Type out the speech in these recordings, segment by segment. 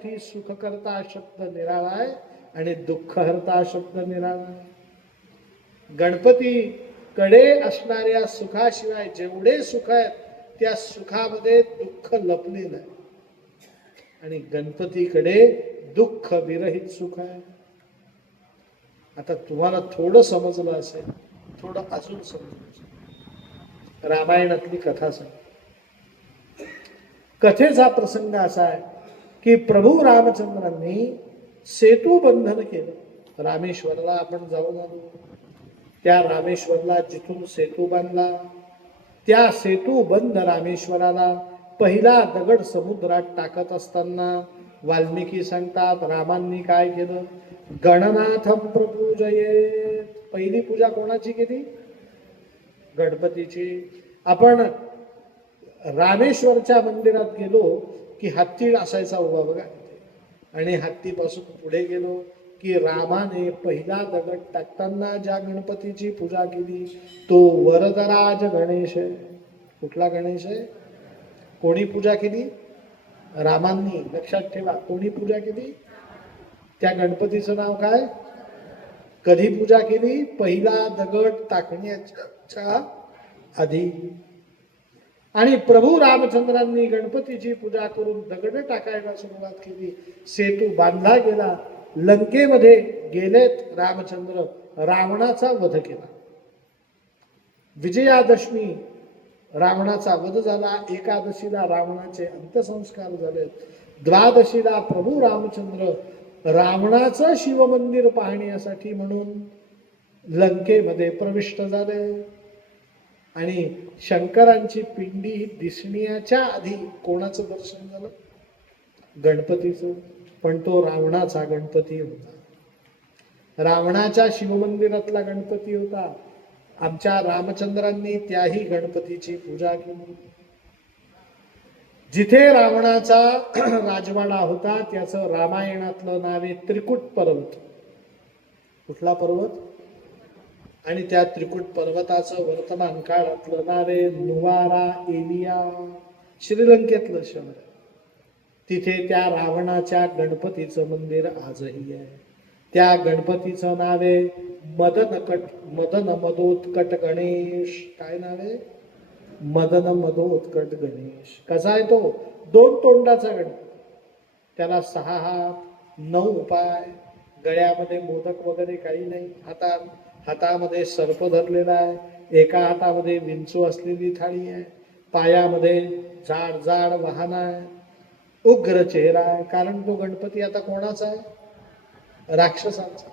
करण्यासाठी सुखकर्ता शब्द निराळा आहे आणि दुःखहर्ता शब्द निराळा आहे. गणपतीकडे असणाऱ्या सुखाशिवाय जेवढे सुख आहेत त्या सुखामध्ये दुःख लपलेलं आहे आणि गणपतीकडे दुःख विरहित सुख आहे. आता तुम्हाला थोडं समजलं असेल, थोडं अजून समजलं असेल. रामायणातली कथा सांग. कथेचा प्रसंग असा आहे की प्रभू रामचंद्रांनी सेतू बंधन केलं. रामेश्वरला आपण जाऊन आलो. त्या रामेश्वरला जिथून सेतू बांधला त्या सेतू बंध रामेश्वराला पहिला दगड समुद्रात टाकत असताना वाल्मिकी सांगतात रामांनी काय केलं? गणनाथम प्रपूजयेत. पहिली पूजा कोणाची केली? गणपतीची. आपण रामेश्वरच्या मंदिरात गेलो की हत्ती असायचा उभा बघा, आणि हत्तीपासून पुढे गेलो की रामाने पहिला दगड टाकताना ज्या गणपतीची पूजा केली तो वरदराज गणेश आहे. कुठला गणेश आहे? कोणी पूजा केली? रामांनी. लक्षात ठेवा, कोणी पूजा केली? त्या गणपतीचं नाव काय? कधी पूजा केली? पहिला दगड टाकण्याच्या आधी. आणि प्रभू रामचंद्रांनी गणपतीची पूजा करून दगड टाकायला सुरुवात केली. सेतू बांधला गेला. लंकेमध्ये गेलेत रामचंद्र. रावणाचा वध केला. विजयादशमी रावणाचा वध झाला. एकादशीला रावणाचे अंत्यसंस्कार झाले. द्वादशीला प्रभू रामचंद्र रावणाचं शिवमंदिर पाहण्यासाठी म्हणून लंकेमध्ये प्रविष्ट झाले. आणि शंकरांची पिंडी दिसण्याच्या आधी कोणाचं दर्शन झालं? गणपतीचं. पण तो रावणाचा गणपती होता. रावणाच्या शिवमंदिरातला गणपती होता. आमच्या रामचंद्रांनी त्याही गणपतीची पूजा केली. जिथे रावणाचा राजवाडा होता त्याचं रामायणातलं नाव आहे त्रिकुट पर्वत. कुठला पर्वत? आणि त्या त्रिकुट पर्वताचं वर्तमान काळातलं नाव आहे नुवारा एलिया. श्रीलंकेतलं शहर. तिथे त्या रावणाच्या गणपतीचं मंदिर आजही आहे. त्या गणपतीचं नाव आहे मदन मदोत्कट गणेश. काय नाव आहे? मदन मदोत्कट गणेश. कसा आहे तो? 2 तोंडाचा गणपती. त्याला 6 हात, 9 पाय, गळ्यामध्ये मोदक वगैरे काही नाही. हातामध्ये सर्प धरलेला आहे. एका हातामध्ये विंचू असलेली थाळी आहे. पायामध्ये जाड जाड वाहन आहे. उग्र चेहरा आहे. कारण तो गणपती आता कोणाचा आहे? राक्षसांचा.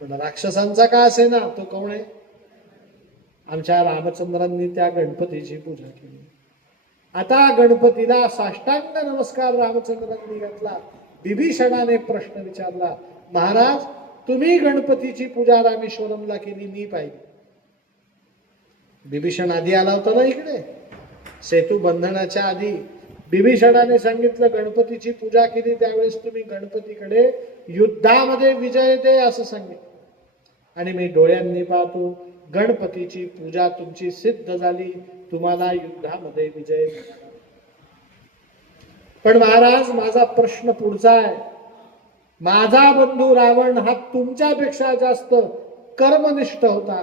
पण राक्षसांचा का असे ना, तो कोण आहे? आमच्या रामचंद्रांनी त्या गणपतीची पूजा केली. आता गणपतीला साष्टांग नमस्कार रामचंद्रांनी घातला. विभीषणाने प्रश्न विचारला, महाराज तुम्ही गणपतीची पूजा रामेश्वरमला केली, मी पाहिली. विभीषण आधी आला होता ना इकडे सेतू बंधनाच्या आधी. विभीषणाने सांगितलं गणपतीची पूजा केली त्यावेळेस तुम्ही गणपतीकडे युद्धामध्ये विजय दे असं सांगितलं. आणि मी डोळ्यांनी पाहतो गणपतीची पूजा तुमची सिद्ध झाली. तुम्हाला युद्धामध्ये विजय मिळाला. पण महाराज माझा प्रश्न पुढचा आहे. माझा बंधू रावण हा तुमच्यापेक्षा जास्त कर्मनिष्ठ होता.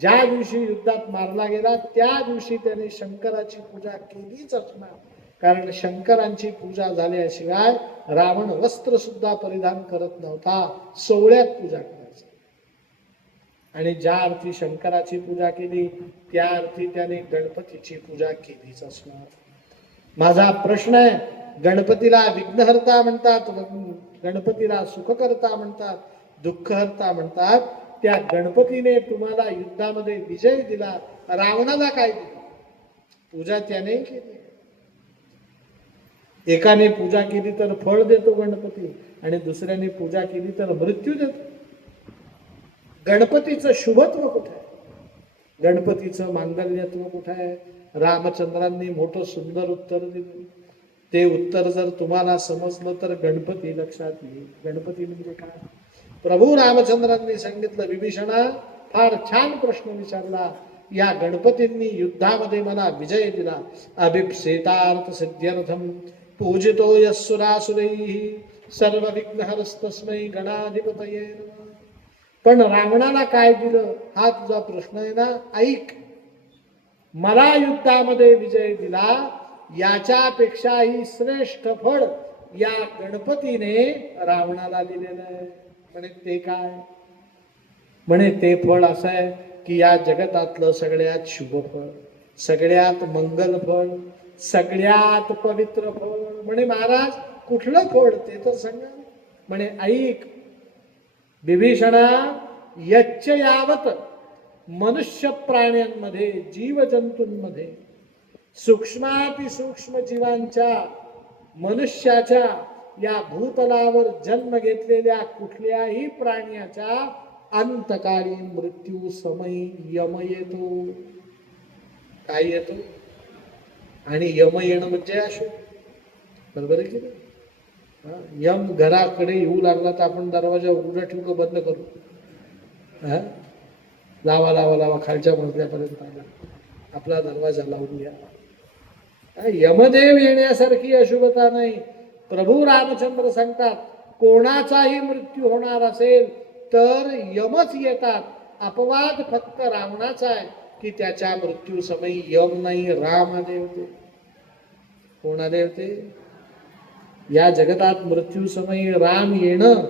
ज्या दिवशी युद्धात मारला गेला त्या दिवशी त्याने शंकराची पूजा केलीच असणार. कारण शंकरांची पूजा झाल्याशिवाय रावण वस्त्र सुद्धा परिधान करत नव्हता. सोवळ्यात पूजा करायची. आणि ज्या अर्थी शंकराची पूजा केली त्या अर्थी त्याने गणपतीची पूजा केलीच असणार. माझा प्रश्न आहे, गणपतीला विघ्नहर्ता म्हणतात, गणपतीला सुखकर्ता म्हणतात, दुःखहर्ता म्हणतात. त्या गणपतीने तुम्हाला युद्धामध्ये विजय दिला. रावणाला काय दिला? पूजा त्याने केली. एकाने पूजा केली तर फळ देतो गणपती आणि दुसऱ्याने पूजा केली तर मृत्यू देतो. गणपतीचं शुभत्व कुठे आहे? गणपतीचं मांगल्यत्व कुठे आहे? रामचंद्रांनी मोठं सुंदर उत्तर दिलं. ते उत्तर जर तुम्हाला समजलं तर गणपती लक्षात येईल. गणपती म्हणजे काय? प्रभू रामचंद्रांनी सांगितलं, विभीषणा फार छान प्रश्न विचारला. या गणपतींनी युद्धामध्ये मला विजय दिला. अभिप्सेतार्थ सिद्ध्यर्थम पूजितो यस्सुरासुरैः सर्वविघ्नहरस्तस्मै गणाधिपतये नमः. पण रावणाला काय दिलं हा तुझा प्रश्न आहे ना. ऐक, मला युद्धामध्ये विजय दिला याच्यापेक्षाही श्रेष्ठ फळ या गणपतीने रावणाला दिलेलं आहे. म्हणे ते काय? म्हणे ते फळ असं आहे की या जगतातलं सगळ्यात शुभ फळ, सगळ्यात मंगल फळ, सगळ्यात पवित्र फळ. म्हणे महाराज कुठलं फळ ते तर सांगा. म्हणे ऐक विभीषणा, यच्च यावत मनुष्य प्राण्यांमध्ये जीवजंतूंमध्ये सूक्ष्मातिसूक्ष्म जीवांच्या मनुष्याच्या या भूतलावर जन्म घेतलेल्या कुठल्याही प्राण्याच्या अंतकाळी मृत्यू समयी यम येतो. काय येतो? आणि यम येणं म्हणजे अशुभ, बरोबर आहे की नाही? यम घराकडे येऊ लागला तर आपण दरवाजा उघडा ठेवू का बंद करू? लावा लावा लावा, खालच्या मजल्यापर्यंत आला, आपला दरवाजा लावून घ्या. यमदेव येण्यासारखी अशुभता नाही. प्रभू रामचंद्र सांगतात कोणाचाही मृत्यू होणार असेल तर यमच येतात. अपवाद फक्त रावणाचा आहे की त्याच्या मृत्यू समयी यम नाही, राम आले होते. कोण आले होते? या जगतात मृत्यू समयी राम येणं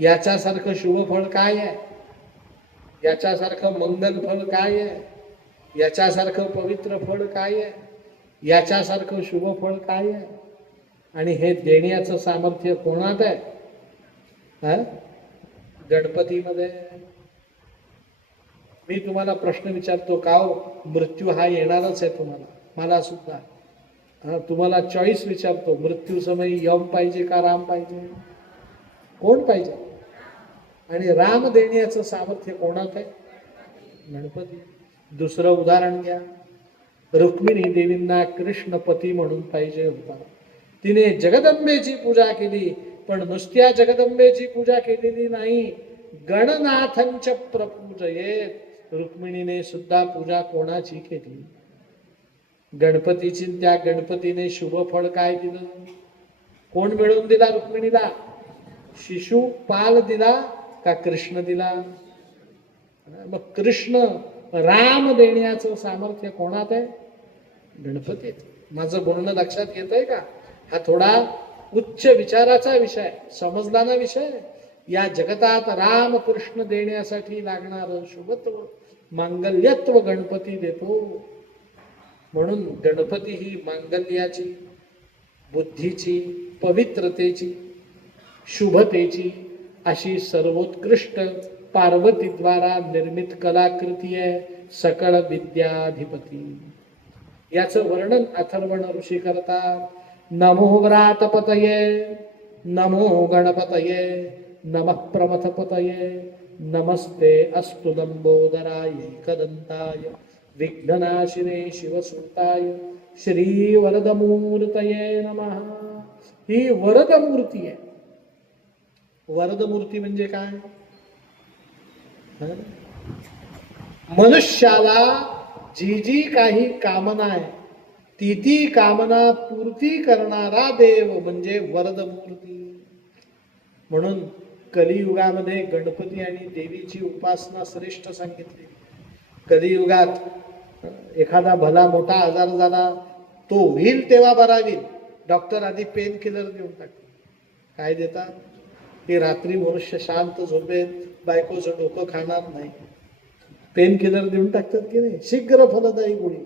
याच्यासारखं शुभ फळ काय आहे? याच्यासारखं मंगल फळ काय आहे? याच्यासारखं पवित्र फळ काय आहे? याच्यासारखं शुभ फळ काय आहे? आणि हे देण्याचं सामर्थ्य कोणात आहे? गणपतीमध्ये. मी तुम्हाला प्रश्न विचारतो का हो, मृत्यू हा येणारच आहे तुम्हाला, मला सुद्धा. तुम्हाला चॉईस विचारतो, मृत्यू समयी यम पाहिजे का राम पाहिजे? कोण पाहिजे? आणि राम देण्याचं सामर्थ्य कोणात आहे? गणपती. दुसरं उदाहरण घ्या. रुक्मिणी देवींना कृष्णपती म्हणून पाहिजे होता. तिने जगदंबेची पूजा केली, पण नुसत्या जगदंबेची पूजा केलेली नाही, गणनाथंच प्रपूजयेत. रुक्मिणीने सुद्धा पूजा कोणाची केली? गणपतीची. त्या गणपतीने शुभ फळ काय दिलं? कोण मिळवून दिला रुक्मिणीला? शिशुपाल दिला का कृष्ण दिला? मग कृष्ण राम देण्याचं सामर्थ्य कोणात आहे? गणपतीत. माझं बोलणं लक्षात येत आहे का? हा थोडा उच्च विचाराचा विषय, समजला ना विषय? या जगतात राम कृष्ण देण्यासाठी लागणार शुभत्व मांगल्यत्व गणपती देतो. म्हणून गणपती ही मांगल्याची, बुद्धीची, पवित्रतेची, शुभतेची अशी सर्वोत्कृष्ट पार्वतीद्वारा निर्मित कलाकृती आहे सकळ विद्याधिपती. याचं वर्णन अथर्वण ऋषी करतात. नमो व्रातपतये, नमो गणपतये, नमः प्रमथपतये, नमस्ते अस्तु लंबोदराय एकदंताय विघ्ननाशिने शिवसुताय श्री वरदमूर्तये नमः. ही वरदमूर्ती आहे. वरदमूर्ती म्हणजे काय? मनुष्याला जी जी काही कामना आहे ती ती कामना पूर्ती करणारा देव म्हणजे वरदमूर्ती. म्हणून कलियुगामध्ये गणपती आणि देवीची उपासना श्रेष्ठ सांगितली. कलियुगात एखादा भला मोठा आजार झाला, तो होईल तेव्हा बरा होईल, डॉक्टर आधी पेन किलर देऊन टाकतात. काय देतात? की रात्री मनुष्य शांत झोपेल, बायकोचं डोकं खाणार नाही, पेन किलर देऊन टाकतात की नाही? शीघ्र फलदायी गोळी.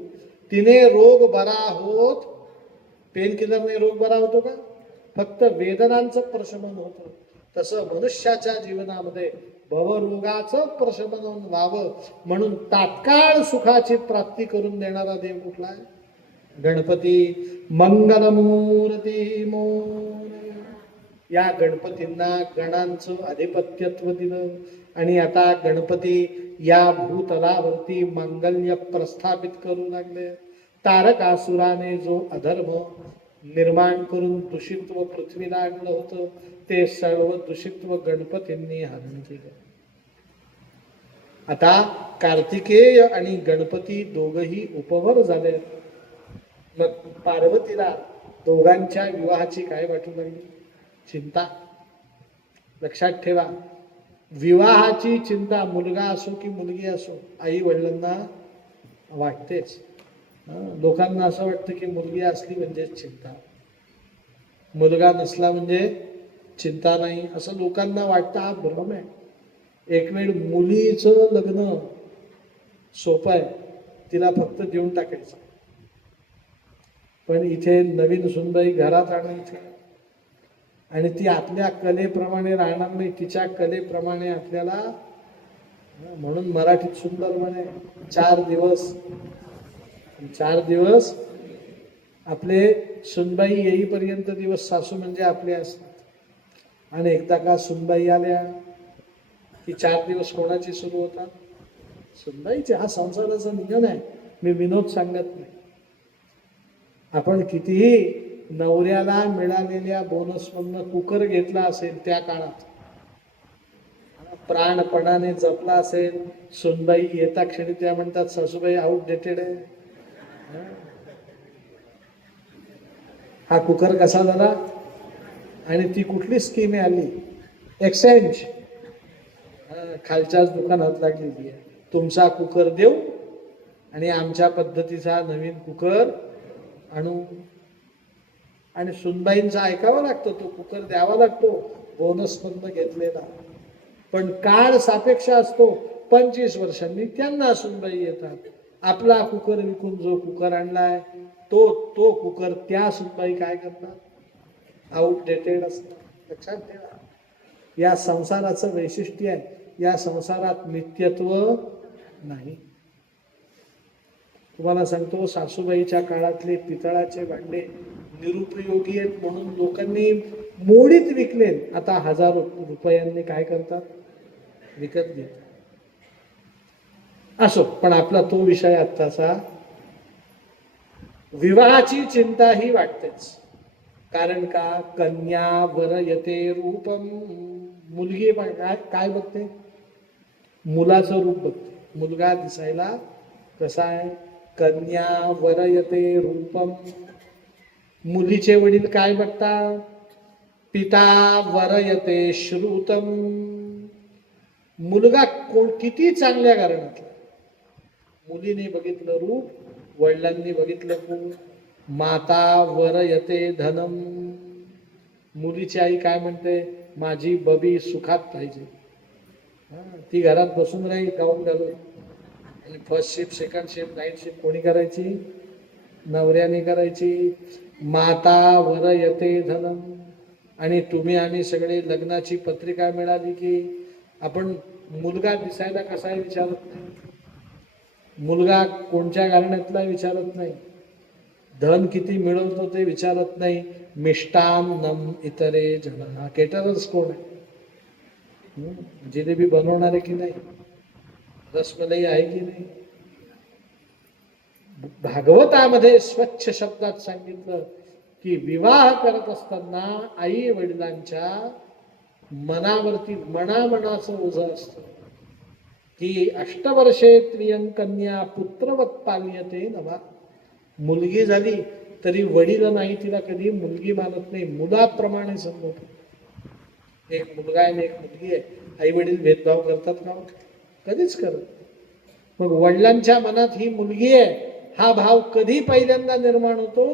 तिने रोग बरा होत, पेन किलरने रोग बरा होतो का? फक्त वेदनांचं प्रशमन होतं. तसं मनुष्याच्या जीवनामध्ये भवरोगाचं प्रशमन व्हावं म्हणून तात्काळ सुखाची प्राप्ती करून देणारा देव कुठला आहे? गणपती. मंगलमूर्ती मोरया. या गणपतींना गणांचं अधिपत्यत्व दिलं आणि आता गणपती या भूतलावरती मांगल्य प्रस्थापित करू लागले. तारकासुराने जो अधर्म निर्माण करून दूषित्व पृथ्वीला आणलं होतं ते सर्व दूषित्व गणपतींनी हरण केलं. आता कार्तिकेय आणि गणपती दोघही उपवर झाले. मग पार्वतीला दोघांच्या विवाहाची काय वाटू लागली? चिंता. लक्षात ठेवा, विवाहाची चिंता मुलगा असो की मुलगी असो आई वडिलांना वाटतेच. लोकांना असं वाटतं की मुलगी असली म्हणजे चिंता, मुलगा नसला म्हणजे चिंता नाही, असं लोकांना वाटतं. हा भ्रम आहे. एक वेळ मुलीचं लग्न सोपं आहे, तिला फक्त देऊन टाकायचं. पण इथे नवीन सुनबाई घरात आणायची आणि ती आपल्या कलेप्रमाणे राहणार नाही, तिच्या कलेप्रमाणे आपल्याला. म्हणून मराठीत सुंदर म्हणे, 4 दिवस आपले सुनबाई येईपर्यंत दिवस सासू म्हणजे आपले असतात. आणि एकदा का सुनबाई आल्या की 4 दिवस कोणाची सुरू होतात? सुनबाईचे. हा संसाराचा नियम आहे, मी विनोद सांगत नाही. आपण कितीही नवऱ्याला मिळालेल्या बोनसमधनं कुकर घेतला असेल, त्या काळात प्राणपणाने जपला असेल, सुनबाई येता क्षणी त्या म्हणतात सासूबाई आउटडेटेड आहे. हा कुकर कसा झाला? आणि ती कुठली स्कीम आली? एक्सचेंज. खालच्याच दुकानात लागलेली आहे. तुमचा कुकर देऊ आणि आमच्या पद्धतीचा नवीन कुकर आणू. आणि सुनबाईंचा ऐकावा लागतो, तो कुकर द्यावा लागतो बोनस मधनं घेतलेला. पण काळ सापेक्ष असतो. 25 वर्षांनी त्यांना सुनबाई येतात. आपला कुकर विकून जो कुकर आणलाय तो कुकर त्या सुनबाई काय करतात? आउटडेटेड असतात. लक्षात ठेवा, या संसाराचं वैशिष्ट्य आहे. या संसारात नित्यत्व नाही. तुम्हाला सांगतो, सासूबाईच्या काळातले पितळाचे भांडे निरुपयोगी आहेत म्हणून लोकांनी मोडीत विकले. आता हजारो रुपयांनी काय करतात? विकत घेतात. असो, पण आपला तो विषय आत्ताचा. विवाहाची चिंता ही वाटतेच. कारण का? कन्या वर येते रूपम. मुलगी काय बघते? मुलाचं रूप बघते. मुलगा दिसायला कसा आहे? कन्या वर येते रूपम. मुलीचे वडील काय बघतात? पिता वर येते श्रुतम. मुलगा किती चांगल्या घराण्यातला, मुलीने बघितलं रूप, वडिलांनी बघितलं गुण. माता वर येते धनम. मुलीची आई काय म्हणते? माझी बबी सुखात पाहिजे. ती घरात बसून राहील गाऊन घालून. आणि first shift, second shift, night shift कोणी करायची? नवऱ्याने करायची. माता वर येते धनम. आणि तुम्ही आम्ही सगळे लग्नाची पत्रिका मिळाली की आपण मुलगा दिसायला कसा आहे विचारत नाही, मुलगा कोणत्या घराण्यातला विचारत नाही, धन किती मिळवतो ते विचारत नाही. मिष्टान्नम इतरे जन. केटरर्स कोण आहे? जिलेबी बनवणारे की नाही? रसमलाई आहे की नाही? भागवतामध्ये स्वच्छ शब्दात सांगितलं की विवाह करत असताना आई वडिलांच्या मनावरती मनाचं ओझं असतं की 8 वर्षे त्रियं कन्या पुत्रवत पाल्यते नवा. मुलगी झाली तरी वडील नाही तिला कधी मुलगी मानत नाही, मुलाप्रमाणे समजतो. एक मुलगा आहे आणि एक मुलगी आहे, आई वडील भेदभाव करतात का? कधीच करत. मग वडिलांच्या मनात ही मुलगी आहे हा भाव कधी पहिल्यांदा निर्माण होतो?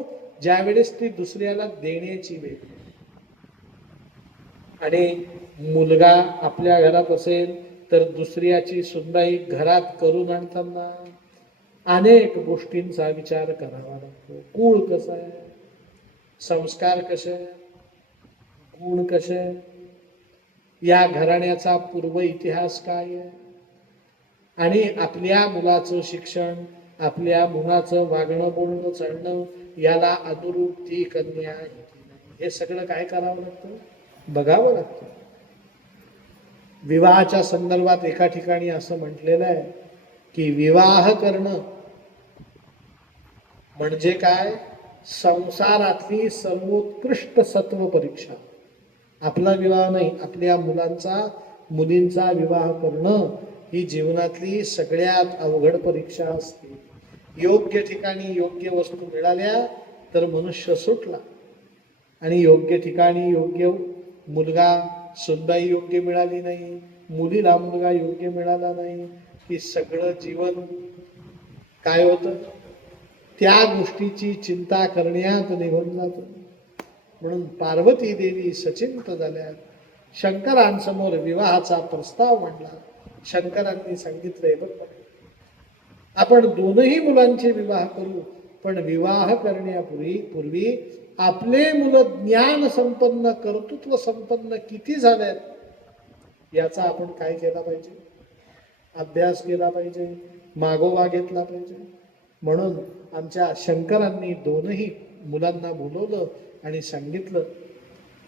ज्यावेळेस ती दुसऱ्याला देण्याची वेळ. आणि मुलगा आपल्या घरात असेल तर दुसऱ्याची सुनबाई घरात करून आणताना अनेक गोष्टींचा विचार करावा लागतो. कुळ कसं आहे, संस्कार कसे, गुण कसे, या घराण्याचा पूर्व इतिहास काय आहे, आणि आपल्या मुलाचं शिक्षण, आपल्या मुलाचं वागणं बोलणं चालणं याला अनुरूप ती कन्या हे सगळं काय करावं लागतं? बघावं लागतं. विवाहाच्या संदर्भात एका ठिकाणी असं म्हटलेलं आहे की विवाह करणं म्हणजे काय? संसारातली सर्वोत्कृष्ट सत्व परीक्षा. आपला विवाह नाही, आपल्या मुलांचा मुलींचा विवाह करणं ही जीवनातली सगळ्यात अवघड परीक्षा असते. योग्य ठिकाणी योग्य वस्तू मिळाल्या तर मनुष्य सुटला. आणि योग्य ठिकाणी योग्य मुलगा सुनबाई योग्य मिळाली नाही, मुलीला मुलगा योग्य मिळाला नाही, की सगळं जीवन काय होतं, त्या गोष्टीची चिंता करण्यात निघून जातो. म्हणून पार्वती देवी सचिंत झाल्या. शंकरांसमोर विवाहाचा प्रस्ताव मांडला. शंकरांनी सांगितलंय बरोबर, आपण दोनही मुलांचे विवाह करू, पण विवाह करण्यापूर्वी आपले मुलं ज्ञान संपन्न कर्तृत्व संपन्न किती झाल्यात याचा आपण काय केला पाहिजे, अभ्यास केला पाहिजे, मागोवा घेतला पाहिजे. म्हणून आमच्या शंकरांनी दोनही मुलांना बोलवलं आणि सांगितलं,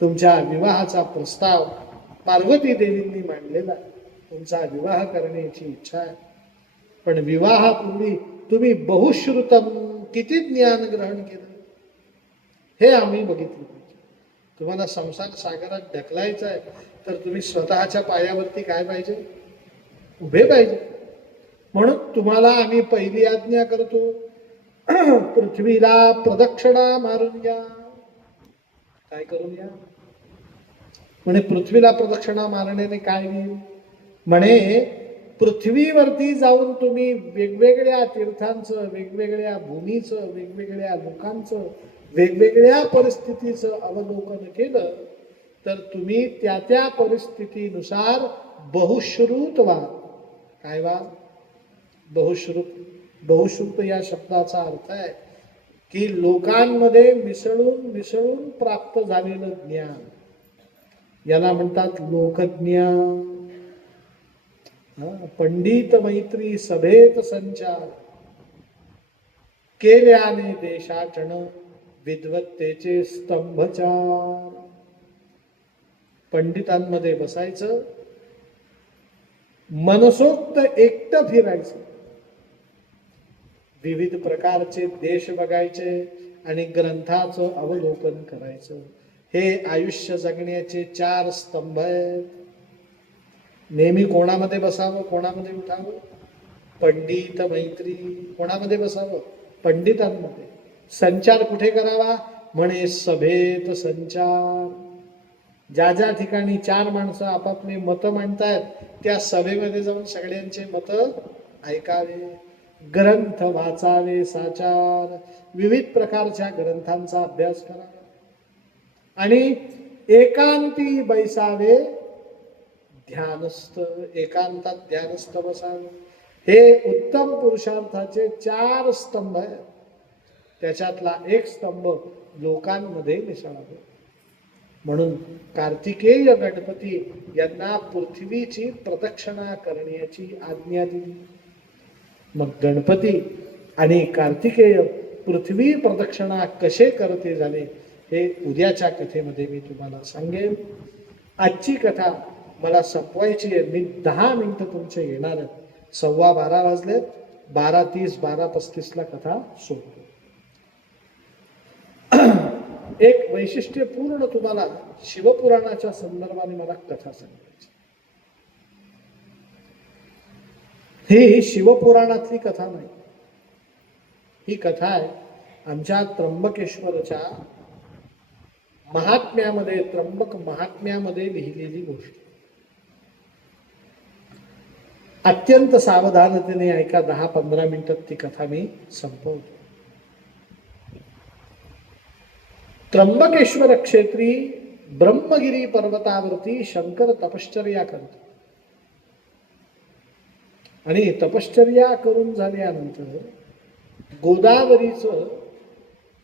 तुमच्या विवाहाचा प्रस्ताव पार्वती देवींनी मांडलेला, तुमचा विवाह करण्याची इच्छा आहे, पण विवाहापूर्वी तुम्ही बहुश्रुतम किती ज्ञान ग्रहण केलं हे आम्ही बघितलं पाहिजे. तुम्हाला संसार सागरात ढकलायचं आहे तर तुम्ही स्वतःच्या पायावरती काय पाहिजे, उभे पाहिजे. म्हणून तुम्हाला आम्ही पहिली आज्ञा करतो, पृथ्वीला प्रदक्षिणा मारून या. काय करून या म्हणे, पृथ्वीला प्रदक्षिणा मारण्याने काय होईल म्हणे, पृथ्वीवरती जाऊन तुम्ही वेगवेगळ्या तीर्थांचं, वेगवेगळ्या भूमीचं, वेगवेगळ्या लोकांचं, वेगवेगळ्या परिस्थितीचं अवलोकन केलं तर तुम्ही त्या त्या परिस्थितीनुसार बहुश्रुत व्हा. काय व्हा, बहुश्रुत. बहुश्रुत या शब्दाचा अर्थ आहे की लोकांमध्ये मिसळून प्राप्त झालेलं ज्ञान, याला म्हणतात लोकज्ञान. पंडित मैत्री सभेत संचार, केल्याने देशाटन विद्वत्तेचे स्तंभचार. पंडितांमध्ये बसायचं, मनसोक्त एकटं फिरायचं, विविध प्रकारचे देश बघायचे आणि ग्रंथाचं अवलोकन करायचं. हे आयुष्य जगण्याचे 4 स्तंभ आहेत. नेहमी कोणामध्ये बसावं, कोणामध्ये उठावं, पंडित मैत्री. कोणामध्ये बसावं, पंडितांमध्ये. संचार कुठे करावा म्हणे, सभेत संचार. ज्या ज्या ठिकाणी 4 माणसं आपापले मत मांडतायत त्या सभेमध्ये जाऊन सगळ्यांचे मत ऐकावे, ग्रंथ वाचावे साचार, विविध प्रकारच्या ग्रंथांचा अभ्यास करावा आणि एकांती बैसावे ध्यानस्थ. एकांतात ध्यानस्थ बसावे. हे उत्तम पुरुषार्थाचे 4 स्तंभ आहेत. त्याच्यातला एक स्तंभ लोकांमध्ये मिसळावे. म्हणून कार्तिकेय गणपती यांना पृथ्वीची प्रदक्षिणा करण्याची आज्ञा दिली. मग गणपती आणि कार्तिकेय पृथ्वी प्रदक्षिणा कसे करते झाले हे उद्याच्या कथेमध्ये मी तुम्हाला सांगेन. आजची कथा मला संपवायची आहे. मी 10 मिनिटं तुमचे येणार आहेत. 12:15 वाजलेत. 12:30 12:35 ला कथा सोडतो. एक वैशिष्ट्यपूर्ण तुम्हाला शिवपुराणाच्या संदर्भाने मला कथा सांगायची. ही शिवपुराणातली कथा नाही, ही कथा आहे आमच्या त्र्यंबकेश्वरच्या महात्म्यामध्ये, त्र्यंबक महात्म्यामध्ये लिहिलेली गोष्ट. अत्यंत सावधानतेने ऐका. 10-15 मिनिटात ती कथा मी संपवतो. त्र्यंबकेश्वर क्षेत्री ब्रह्मगिरी पर्वतावरती शंकर तपश्चर्या करतो आणि तपश्चर्या करून झाल्यानंतर गोदावरीचं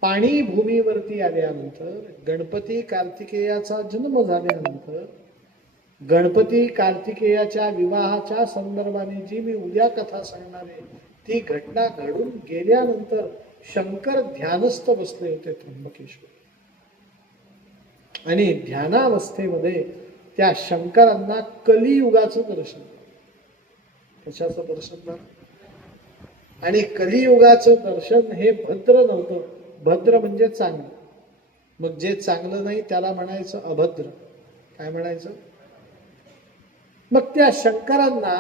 पाणी भूमीवरती आल्यानंतर, गणपती कार्तिकेयाचा जन्म झाल्यानंतर, गणपती कार्तिकेयाच्या विवाहाच्या संदर्भाने जी मी उद्या कथा सांगणार आहे ती घटना घडून गेल्यानंतर शंकर ध्यानस्थ बसले होते त्र्यंबकेश्वर. आणि ध्यानावस्थेमध्ये त्या शंकरांना कलियुगाचं दर्शन. कशाचं दर्शन? आणि कलियुगाचं दर्शन हे भद्र नव्हतं. भद्र म्हणजे चांगलं. मग जे चांगलं नाही त्याला म्हणायचं अभद्र. काय म्हणायचं? मग त्या शंकरांना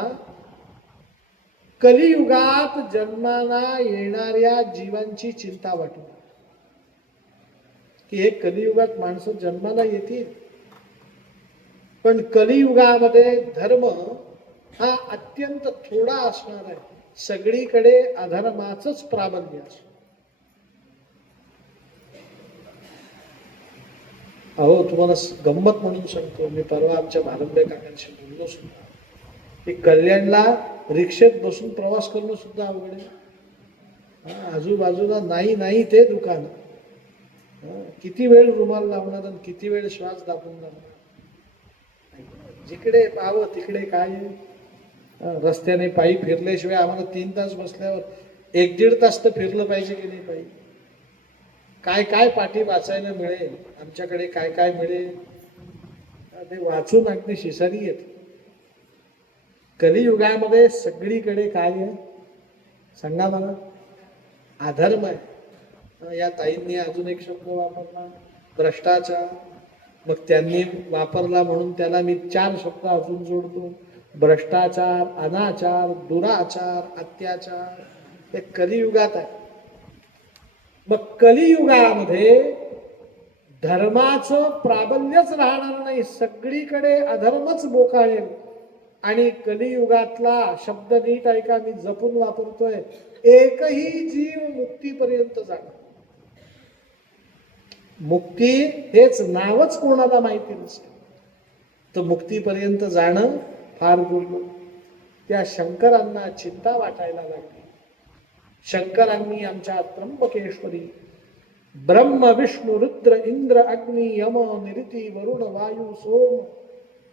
कलियुगात जन्माला येणाऱ्या जीवांची चिंता वाटली. की हे कलियुगात माणसं जन्माला येतील, पण कलियुगामध्ये धर्म हा अत्यंत थोडा असणार आहे. सगळीकडे अधर्माचंच प्राबल्य असणार. अहो, तुम्हाला गंमत म्हणून सांगतो, मी परवा आमच्या भारंबे काकांशी बोललो सुद्धा की कल्याणला रिक्षेत बसून प्रवास करणं सुद्धा अवघड आहे. आजूबाजूला नाही ते दुकान, किती वेळ रुमाल लावणार आणि किती वेळ श्वास दाबून लावणार. जिकडे पाहावं तिकडे काय, रस्त्याने पायी फिरल्याशिवाय आम्हाला 3 तास बसल्यावर 1-1.5 तास तर फिरलं पाहिजे की नाही पायी. काय काय पाठी वाचायला मिळेल, आमच्याकडे काय काय मिळेल ते वाचून अगदी शिसारी येत. कलियुगामध्ये सगळीकडे काय आहे सांगा मला? अधर्म आहे. या ताईंनी अजून एक शब्द वापरला, भ्रष्टाचार. मग त्यांनी वापरला म्हणून त्याला मी 4 शब्द अजून जोडतो, भ्रष्टाचार, अनाचार, दुराचार, अत्याचार. हे कलियुगात आहे. मग कलियुगामध्ये धर्माचं प्राबल्यच राहणार नाही, सगळीकडे अधर्मच बोकाळेल. आणि कलियुगातला शब्द नीट ऐका, मी जपून वापरतोय, एकही जीव मुक्तीपर्यंत जाणार. मुक्ती हेच नावच कोणाला माहिती नसेल तर मुक्तीपर्यंत जाणं फार दुर्मिळ. त्या शंकरांना चिंता वाटायला लागली. शंकरांनी आमच्या त्र्यंबकेश्वरी ब्रह्म विष्णू रुद्र इंद्र अग्नी यम निरिती वरुण वायू सोम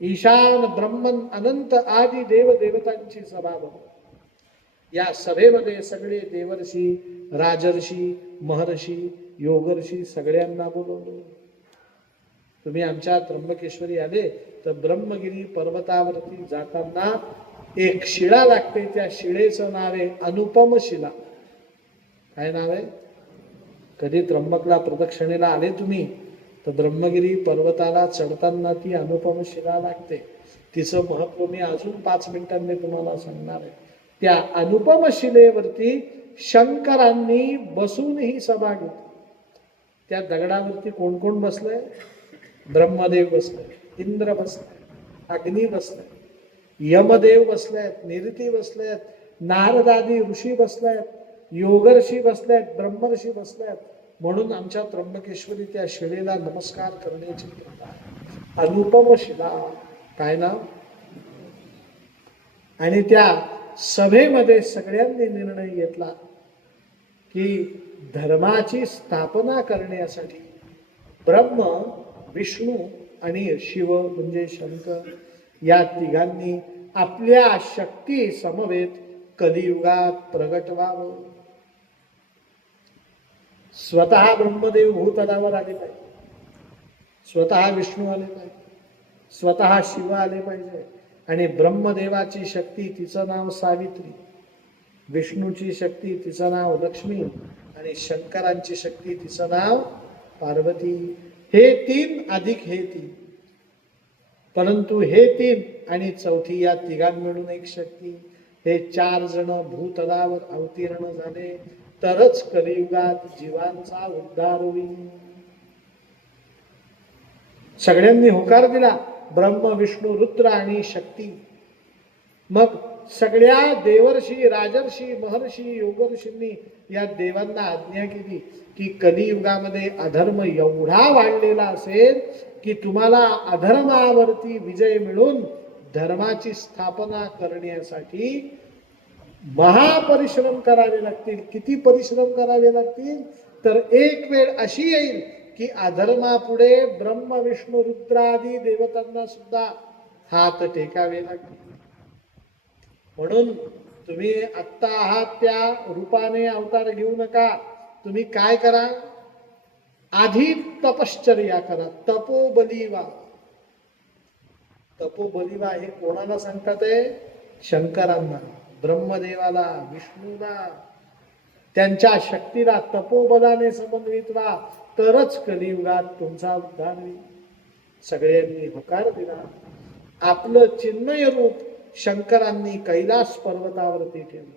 ईशान ब्रह्मन अनंत आदी देव देवतांची सभा भरली. या सभेमध्ये सगळे देवर्षी, राजर्षी, महर्षी, योगर्षी सगळ्यांना बोलवलं. तुम्ही आमच्या त्र्यंबकेश्वरी आले तर ब्रह्मगिरी पर्वतावरती जाताना एक शिळा लागते, त्या शिळेचं नाव आहे अनुपम शिला. काय नाव आहे? कधी त्र्यंबकला प्रदक्षिणेला आले तुम्ही तर ब्रह्मगिरी पर्वताला चढताना ती अनुपम शिला लागते. तिचं महत्व मी अजून 5 मिनिटांनी तुम्हाला सांगणार आहे. त्या अनुपम शिलेवरती शंकरांनी बसून ही सभा घेतली. त्या दगडावरती कोण कोण बसलंय? ब्रह्मदेव बसलाय, इंद्र बसलाय, अग्नी बसलाय, यमदेव बसलायत, निरिती बसलायत, नारदादी ऋषी बसलायत, योगर्षी बसलायत, ब्रह्मर्षी बसलायत. म्हणून आमच्या त्र्यंबकेश्वरी त्या शिलेला नमस्कार करण्याची प्रथा. अनुपम शिला, काय नाव? आणि त्या सभेमध्ये सगळ्यांनी निर्णय घेतला की धर्माची स्थापना करण्यासाठी ब्रह्म, विष्णू आणि शिव म्हणजे शंकर या तिघांनी आपल्या शक्ती समवेत कलियुगात प्रगट व्हावं. स्वतः ब्रह्मदेव भूतलावर आले पाहिजे, स्वतः विष्णू आले पाहिजे, स्वतः शिव आले पाहिजे. आणि ब्रह्मदेवाची शक्ती तिचं नाव सावित्री, विष्णूची शक्ती तिचं नाव लक्ष्मी आणि शंकरांची शक्ती तिचं नाव पार्वती. हे 3 अधिक हे 3, परंतु हे 3 आणि चौथी या तिघां मिळून एक शक्ती, हे 4 जण भूतलावर अवतीर्ण झाले तरच कलियुगात जीवांचा उद्धार होईल. सगळ्यांनी होकार दिला, ब्रह्म, विष्णू, रुद्र आणि शक्ती. मग सगळ्या देवर्षी, राजर्षी, महर्षी, योगर्षींनी या देवांना आज्ञा केली की कलियुगामध्ये अधर्म एवढा वाढलेला असेल की तुम्हाला अधर्मावरती विजय मिळून धर्माची स्थापना करण्यासाठी महापरिश्रम करावे लागतील. किती परिश्रम करावे लागतील? तर एक वेळ अशी येईल की अधर्मापुढे ब्रह्म, विष्णू, रुद्रादी देवतांना सुद्धा हात टेकावे लागतील. म्हणून तुम्ही आत्ता आहात त्या रूपाने अवतार घेऊ नका. तुम्ही काय करा? आधी तपश्चर्या करा, तपोबली व्हा. तपोबली व्हा हे कोणाला सांगतात? शंकरांना, ब्रह्मदेवाला, विष्णूला, त्यांच्या शक्तीला तपोबलाने समन्वित व्हा, तरच कलियुगात तुमचा उद्धार होईल. सगळ्यांनी होकार दिला. आपलं चिन्मय रूप शंकरांनी कैलास पर्वतावरती ठेवलं,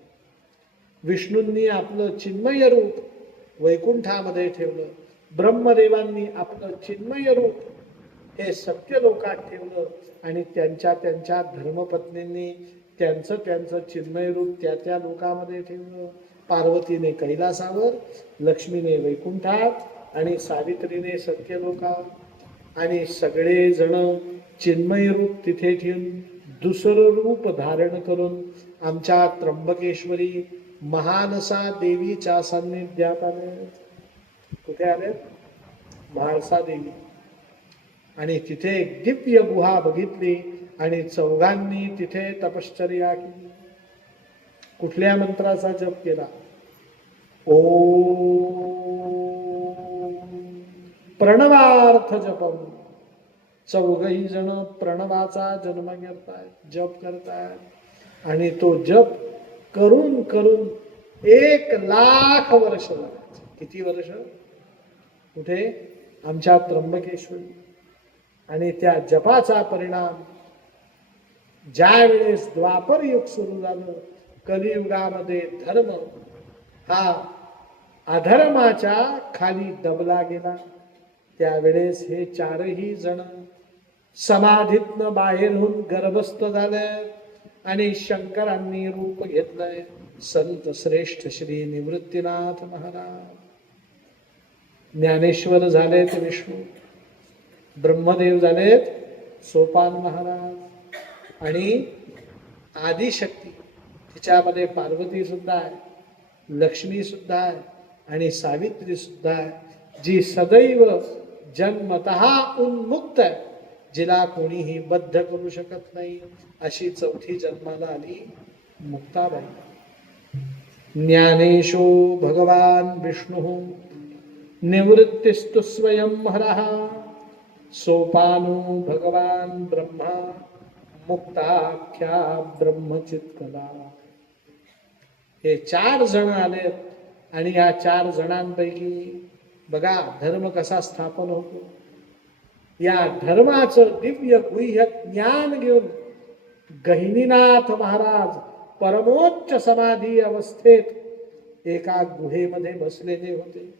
विष्णूंनी आपलं चिन्मय रूप वैकुंठामध्ये ठेवलं, ब्रह्मदेवांनी आपलं चिन्मय रूप हे सत्य लोकात ठेवलं आणि त्यांच्या त्यांच्या धर्मपत्नींनी त्यांचं त्यांचं चिन्मय रूप त्या त्या लोकामध्ये ठेवलं. पार्वतीने कैलासावर, लक्ष्मीने वैकुंठात आणि सावित्रीने सत्यलोकात. आणि सगळे जण चिन्मय रूप तिथे ठेवून दुसरं रूप धारण करून आमच्या त्र्यंबकेश्वरी महानसा देवीच्या सान्निध्यात आले. कुठे आले? म्हाळसा देवी. आणि तिथे एक दिव्य गुहा बघितली आणि चौघांनी तिथे तपश्चर्या केली. कुठल्या मंत्राचा जप केला? ओम प्रणवार्थ जपम. चौघही जण प्रणवाचा जन्म घेतायत, जप करतायत. आणि तो जप करून करून 1,00,000 वर्ष झाले. किती वर्ष? कुठे? आमच्या त्र्यंबकेश्वरी. आणि त्या जपाचा परिणाम ज्या वेळेस द्वापर युग सुरू झालं, कलियुगामध्ये धर्म हा अधर्माच्या खाली दबला गेला. त्यावेळेस हे चारही जण समाधीतनं बाहेर होऊन गर्भस्थ झाले आणि शंकरांनी रूप घेतलंय. संत श्रेष्ठ श्री निवृत्तीनाथ महाराज. ज्ञानेश्वर झालेत विष्णू, ब्रह्मदेव झालेत सोपान महाराज, आणि आदिशक्ती तिच्यामध्ये पार्वती सुद्धा आहे, लक्ष्मी सुद्धा आहे आणि सावित्री सुद्धा आहे, जी सदैव जन्मतः उन्मुक्त आहे, जिला कोणीही बद्ध करू शकत नाही. अशी चौथी जन्माला आली मुक्ताबाई. ज्ञानेशो भगवान विष्णु निवृत्तिस्तु स्वयं हरः सोपानो भगवान ब्रह्मा मुक्ताख्या ब्रह्मचित्कला. हे 4 जण आले आणि या 4 जणांपैकी बघा धर्म कसा स्थापन होतो. या धर्माचं दिव्य गुह्य ज्ञान घेऊन गहिनीनाथ महाराज परमोच्च समाधी अवस्थेत एका गुहेमध्ये बसलेले होते.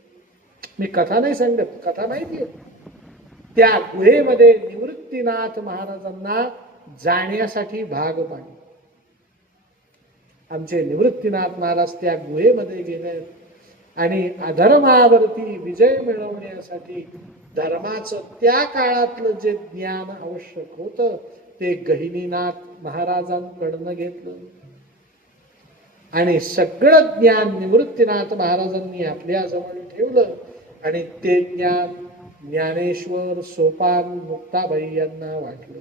मी कथा नाही सांगत, कथा माहिती आहे. त्या गुहेमध्ये निवृत्तीनाथ महाराजांना जाण्यासाठी भाग पाडले. आमचे निवृत्तीनाथ महाराज त्या गुहेमध्ये गेले आणि अधर्मावरती विजय मिळवण्यासाठी धर्माचं त्या काळातलं जे ज्ञान आवश्यक होतं ते गहिनीनाथ महाराजांकडनं घेतलं. आणि सगळं ज्ञान निवृत्तीनाथ महाराजांनी आपल्या जवळ ठेवलं आणि ते ज्ञान ज्ञानेश्वर, सोपान, मुक्ताबाई यांना वाटलं.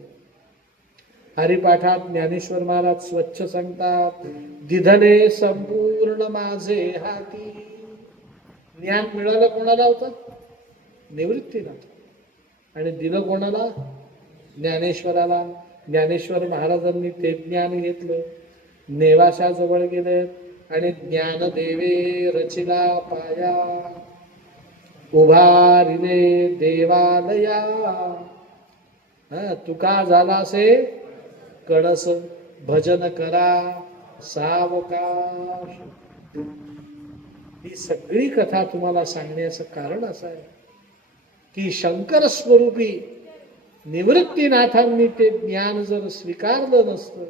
हरिपाठात ज्ञानेश्वर महाराज स्वच्छ सांगतात, दिधले संपूर्ण माझे हाती. ज्ञान मिळालं कोणाला होतं? निवृत्तीनाथ. आणि दिलं कोणाला? ज्ञानेश्वराला. ज्ञानेश्वर महाराजांनी ते ज्ञान घेतलं, नेवाशाजवळ गेले आणि ज्ञानदेवे रचिला पाया, उभारिले देवालया. तुका झालासे कडस, भजन करा सावकाश. ही सगळी कथा तुम्हाला सांगण्याचं कारण असं आहे की शंकर स्वरूपी निवृत्तीनाथांनी ते ज्ञान जर स्वीकारलं नसतं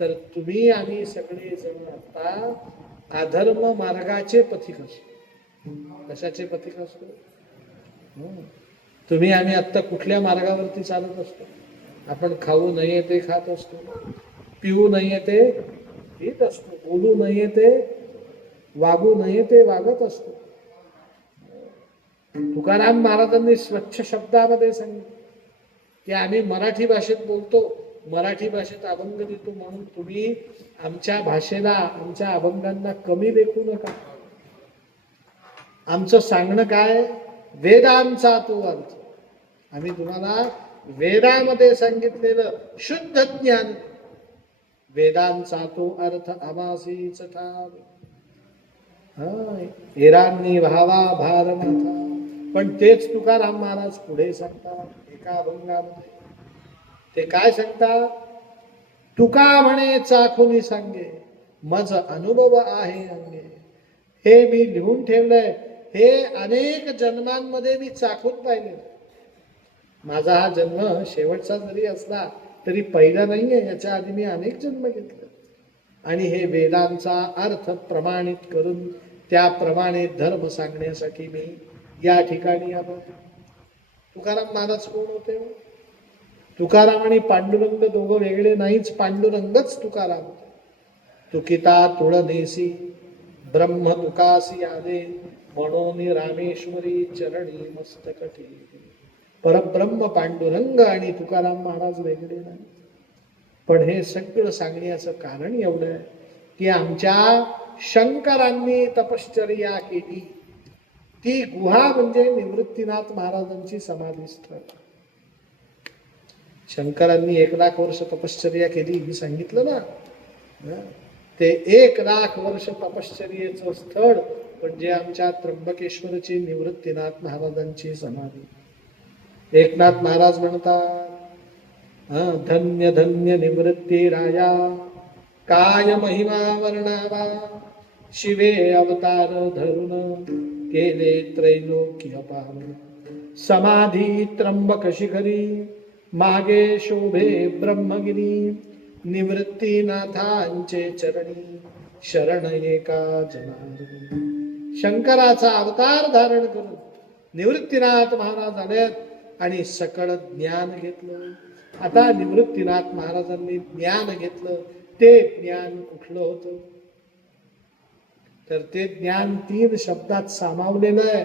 तर तुम्ही आम्ही सगळे जण आता अधर्म मार्गाचे पथिक असतो. कशाचे पथिक असतो? तुम्ही आम्ही आता कुठल्या मार्गावरती चालत असतो? आपण खाऊ नये ते खात असतो, पिऊ नये ते पित असतो, बोलू नये ते वागू नये ते वागत असतो. तुकाराम महाराजांनी स्वच्छ शब्दामध्ये सांगितलं की आम्ही मराठी भाषेत बोलतो, मराठी भाषेत अभंग देतो, म्हणून तुम्ही आमच्या भाषेला, आमच्या अभंगांना कमी लेखू नका. आमचं सांगणं काय? वेदांचा तो अर्थ. आम्ही तुम्हाला वेदामध्ये सांगितलेलं शुद्ध ज्ञान, वेदांचा तो अर्थ आमासीच ठाव. एरांनी व्हावा भार माथा. पण तेच तुकाराम महाराज पुढे सांगतात एका अभंगामध्ये. ते काय सांगतात? तुका म्हणे चाखुनी सांगे, मज अनुभव आहे अंगे. हे मी लिहून ठेवलंय, हे अनेक जन्मांमध्ये मी चाखून पाहिले. माझा हा जन्म शेवटचा जरी असला तरी पहिला नाहीये, याच्या आधी मी अनेक जन्म घेतले. आणि हे वेदांचा अर्थ प्रमाणित करून त्याप्रमाणे धर्म सांगण्यासाठी मी या ठिकाणी आलो. तुकाराम महाराज कोण होते? तुकाराम आणि पांडुरंग दोघं वेगळे नाहीच, पांडुरंगच तुकाराम होते. तुकिता तुळनेसी ब्रह्म तुकासी आले, म्हणून रामेश्वरी चरणी मस्तक ठेवी. परब्रह्म पांडुरंग आणि तुकाराम महाराज वेगळे नाही. पण हे सगळं सांगण्याचं कारण एवढं आहे की आमच्या शंकरांनी तपश्चर्या केली. ती गुहा म्हणजे निवृत्तीनाथ महाराजांची समाधीस्थळ. शंकरांनी 1,00,000 वर्ष तपश्चर्या केली मी सांगितलं ना. ते 1,00,000 वर्ष तपश्चर्येचं स्थळ म्हणजे आमच्या त्र्यंबकेश्वरची निवृत्तीनाथ महाराजांची समाधी. एकनाथ महाराज म्हणतात, धन्य धन्य निवृत्ती राया, काय महिमा वर्णावा, शिवे अवतार धरून केले त्रैलोक्य पावन. समाधी त्र्यंबक शिखरी, मागे शोभे ब्रह्मगिरी, निवृत्तीनाथांचे चरणी शरण एका जनार्दनी. शंकराचा अवतार धारण करून निवृत्तीनाथ महाराज आलेत आणि सकळ ज्ञान घेतलं. आता निवृत्तीनाथ महाराजांनी ज्ञान घेतलं. ते ज्ञान कुठलं होतं? तर ते ज्ञान 3 शब्दात सामावलेलं आहे.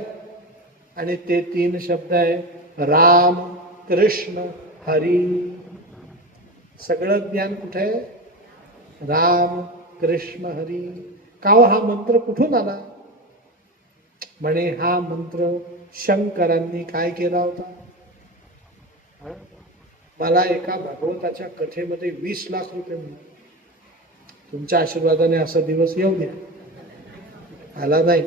आणि ते 3 शब्द आहे राम, कृष्ण, हरी. सगळं ज्ञान कुठे आहे? राम, कृष्ण, हरी. का हा मंत्र कुठून आला? म्हणे हा मंत्र शंकरांनी काय केला होता? मला एका भागवताच्या कथेमध्ये 20,00,000 रुपये मिळाले. तुमच्या आशीर्वादाने असा दिवस येऊ द्या. आला नाही.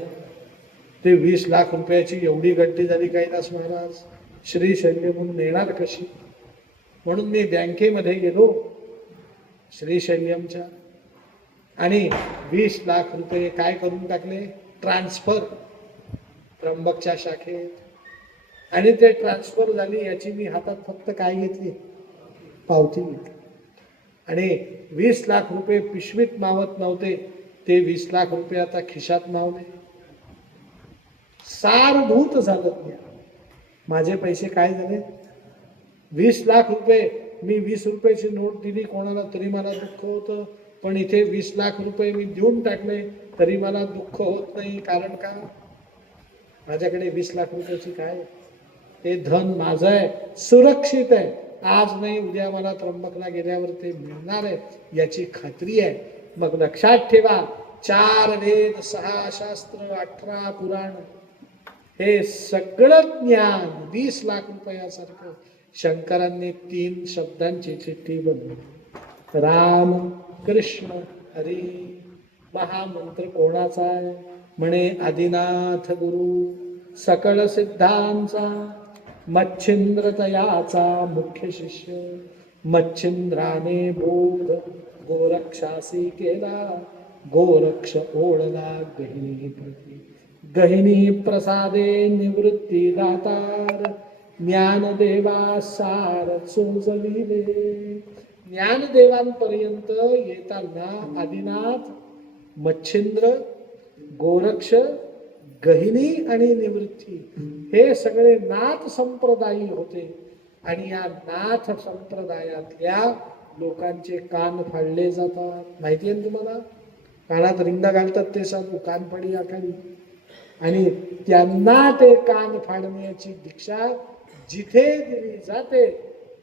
ते 20,00,000 रुपयाची एवढी गड्डी झाली कैलास महाराज, श्रीशैल्य म्हणून येणार कशी? म्हणून मी बँकेमध्ये गेलो श्रीशैल्यमच्या, आणि 20,00,000 रुपये काय करून टाकले? ट्रान्सफर त्र्यंबकच्या शाखेत. आणि ते ट्रान्सफर झाली. याची मी हातात फक्त काय घेतली? पावती घेतली. आणि 20,00,000 रुपये पिशवीत मावत नव्हते. ते 20,00,000 रुपये आता खिशात मावले. सारभूत झालं. माझे पैसे काय झाले? 20,00,000 रुपये. मी 20 रुपयाची नोट दिली कोणाला तरी मला दुःख होतं, पण इथे 20,00,000 रुपये मी देऊन टाकले तरी मला दुःख होत नाही. कारण का? माझ्याकडे 20,00,000 रुपयाची काय? ते धन माझं आहे, सुरक्षित आहे. आज नाही उद्या मला त्र्यंबकला गेल्यावर ते मिळणार आहे याची खात्री आहे. मग लक्षात ठेवा, 4 वेद, 6 शास्त्र, 18 पुराण, हे सगळं ज्ञान 20,00,000 रुपयासारखं शंकरांनी 3 शब्दांची चिठ्ठी बनवली. राम, कृष्ण, हरी. महामंत्र कोणाचा आहे? म्हणे आदिनाथ गुरु, सकळ सिद्धांचा, मच्छिंद्र तयाचा मुख्य शिष्य. मच्छिंद्राने बोध गोरक्षासी केला, गोरक्ष ओळला गहिनी प्रती. गहिनी प्रसादे निवृत्ती दातार, ज्ञानदेवा सार चोजविले. ज्ञानदेवांपर्यंत येताना आदिनाथ, मच्छिंद्र, गोरक्ष, गहिनी आणि निवृत्ती हे सगळे नाथ संप्रदायी होते. आणि या नाथ संप्रदायातल्या लोकांचे कान फाडले जातात. माहिती आहे तुम्हाला? कानात रिंगा घालतात ते साधू, कानफडी आखाडी. आणि त्यांना ते कान फाडण्याची दीक्षा जिथे दिली जाते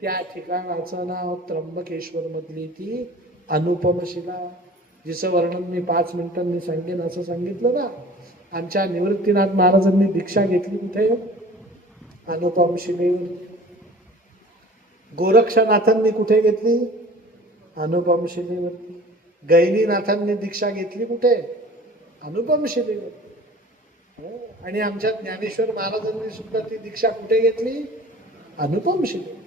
त्या ठिकाणाचं नाव त्र्यंबकेश्वर मधली ती अनुपम शिला, जिचं वर्णन मी 5 मिनिटांनी सांगेन असं सांगितलं ना. आमच्या निवृत्तीनाथ महाराजांनी दीक्षा घेतली कुठे? अनुपम शिलेवर. गोरक्षनाथांनी कुठे घेतली? अनुपम शिलेवरती. गहिनीनाथांनी दीक्षा घेतली कुठे? अनुपम शिलेवर. आणि आमच्या ज्ञानेश्वर महाराजांनी सुद्धा ती दीक्षा कुठे घेतली? अनुपम शिलेवर.